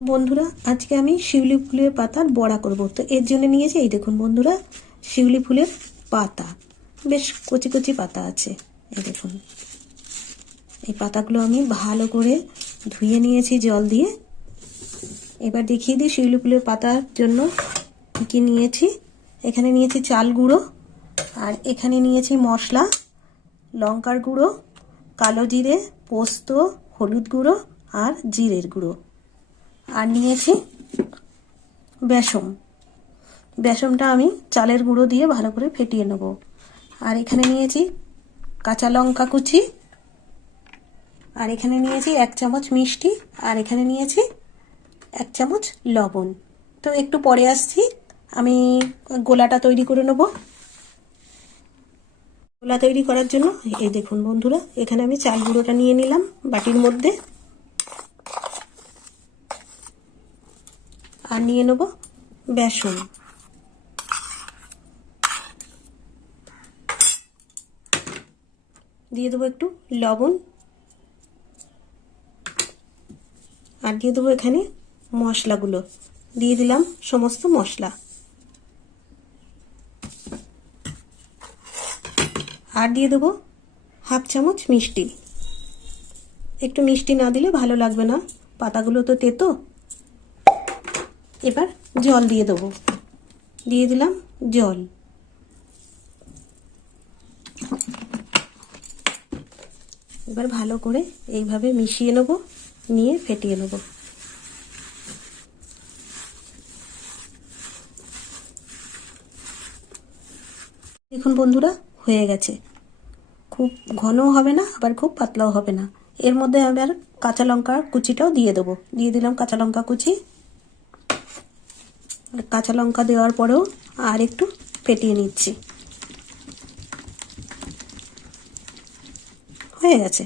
বন্ধুরা, আজকে আমি শিউলি ফুলের পাতার বড়া করব। তো এর জন্য নিয়েছি, এই দেখুন বন্ধুরা, শিউলি ফুলের পাতা। বেশ কচি কচি পাতা আছে, এই দেখুন। এই পাতাগুলো আমি ভালো করে ধুয়ে নিয়েছি জল দিয়ে। এবার দেখিয়ে দিই শিউলি ফুলের পাতার জন্য কী নিয়েছি। এখানে নিয়েছি চাল গুঁড়ো, আর এখানে নিয়েছি মশলা, লঙ্কার গুঁড়ো, কালো জিরে, পোস্ত, হলুদ গুঁড়ো, আর জিরের গুঁড়ো। আর নিয়েছি বেসম বেসমটা আমি চালের গুঁড়ো দিয়ে ভালো করে ফেটিয়ে নেব। আর এখানে নিয়েছি কাঁচা লঙ্কা কুচি। আর এখানে নিয়েছি এক চামচ মিষ্টি। আর এখানে নিয়েছি এক চামচ লবণ। তো একটু পরে আসছি। আমি গোলাটা তৈরি করে নেব। গোলা তৈরি করার জন্য, এই দেখুন বন্ধুরা, এখানে আমি চাল গুঁড়োটা নিয়ে নিলাম বাটির মধ্যে। আর নিয়ে নেব বেসন। দিয়ে দেবো একটু লবণ। আর দিয়ে দেবো এখানে মশলাগুলো। দিয়ে দিলাম সমস্ত মশলা। আর দিয়ে দেবো হাফ চামচ মিষ্টি। একটু মিষ্টি না দিলে ভালো লাগবে না। পাতাগুলো তো তেতো। এবার জল দিয়ে দেবো। দিয়ে দিলাম জল। এবার ভালো করে এইভাবে মিশিয়ে নেব, নিয়ে ফেটিয়ে নেব। দেখুন বন্ধুরা, হয়ে গেছে। খুব ঘনও হবে না, আবার খুব পাতলাও হবে না। এর মধ্যে আবার কাঁচা লঙ্কা কুচিটাও দিয়ে দেবো। দিয়ে দিলাম কাঁচা লঙ্কা কুচি। কাঁচা লঙ্কা দেওয়ার পরেও আর একটু ফেটিয়ে নিচ্ছি। হয়ে গেছে।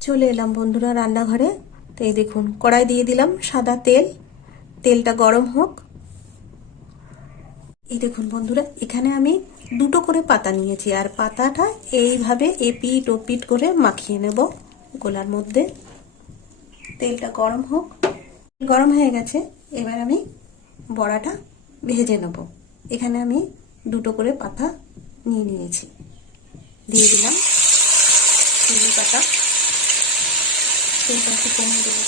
চলে এলাম বন্ধুরা রান্নাঘরে। তো এই দেখুন, কড়াই দিয়ে দিলাম সাদা তেল। তেলটা গরম হোক। এই দেখুন বন্ধুরা, এখানে আমি দুটো করে পাতা নিয়েছি, আর পাতাটা এইভাবে এপিট ওপিট করে মাখিয়ে নেব গোলার মধ্যে। তেলটা গরম হোক। গরম হয়ে গেছে, এবার আমি বড়াটা ভেজে নেব। এখানে আমি দুটো করে পাতা নিয়ে নিয়েছি। দিয়ে দিলাম চিলি পাতা। তেলটা একটু কমে দেবো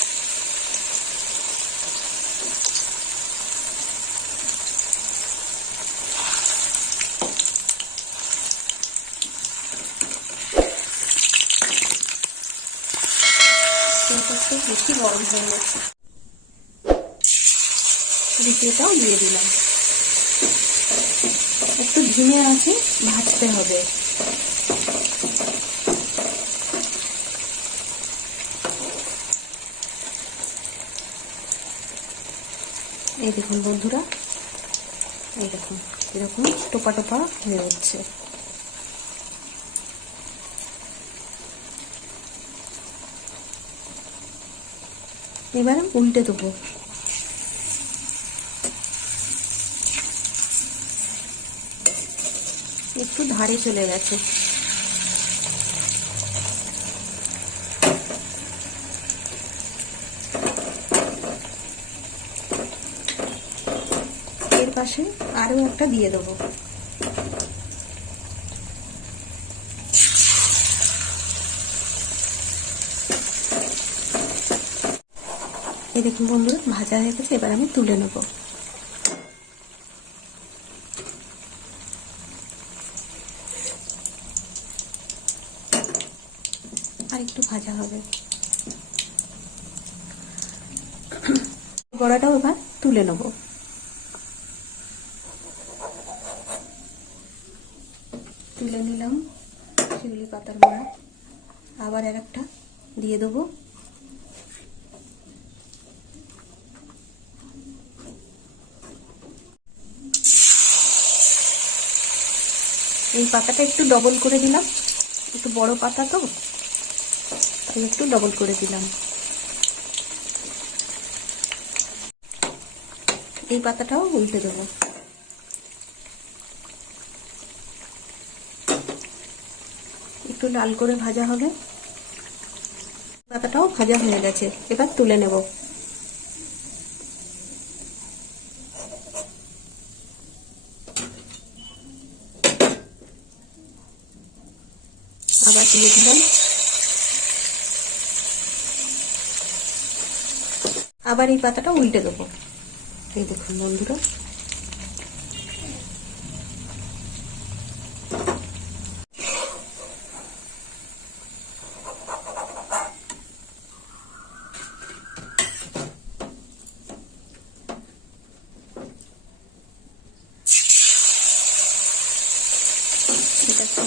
তেলটা একটু বেশি গরম হয়ে গেছে। দ্বিতীয়টাও দিয়ে দিলাম। একটু ধিমে আছে, ভাজতে হবে। এই দেখুন বন্ধুরা, এই দেখুন, এরকম টোপা টোপা হয়ে উঠছে। এবারে উল্টে দেবো। একটু ধারে চলে গেছে। এর পাশে আরও একটা দিয়ে দেবো। এই দেখুন বন্ধুরা, ভাজা হয়ে গেছে, এবার আমি তুলে নেব। আর একটু ভাজা হবে। বড়াটাও এবার তুলে নেব। তুলে নিলাম শিউলি পাতার বড়া। আবার আর একটা দিয়ে দেবো। এই পাতাটা একটু ডবল করে দিলাম। একটু বড় পাতা তো, তাই একটু ডবল করে দিলাম। এই পাতাটাও উল্টে দেবো। একটু লাল করে ভাজা হবে। পাতাটাও ভাজা হয়ে গেছে, এবার তুলে নেব। দিলাম আবার এই পাতাটা উল্টে দেবো। এই দেখুন বন্ধুরা।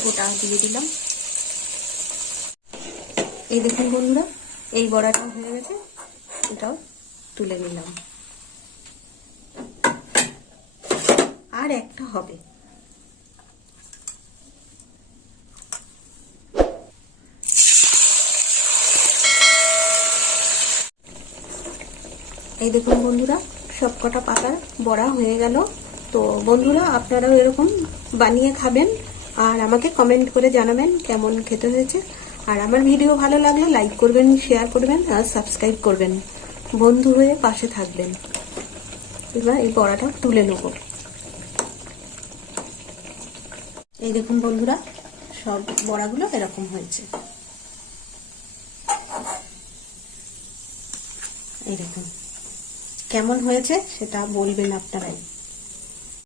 গোটা দিয়ে দিলাম। এই দেখুন বন্ধুরা, এই বড়াটা হয়ে গেছে, এটাও তুলে নিলাম। আর একটা হবে। এই দেখুন বন্ধুরা সব কটা পাতার বড়া হয়ে গেল। তো বন্ধুরা, আপনারাও এরকম বানিয়ে খাবেন, আর আমাকে কমেন্ট করে জানাবেন কেমন খেতে হয়েছে। আর আমার ভিডিও ভালো লাগলে লাইক করবেন শেয়ার করবেন আর সাবস্ক্রাইব করবেন। বন্ধু হয়ে পাশে থাকবেন। এবার এই বড়াটা তুলে নেব। এই দেখুন বন্ধুরা, সব বড়াগুলো এরকম হয়েছে। দেখুন, কেমন হয়েছে সেটা বলবেন আপনারাই।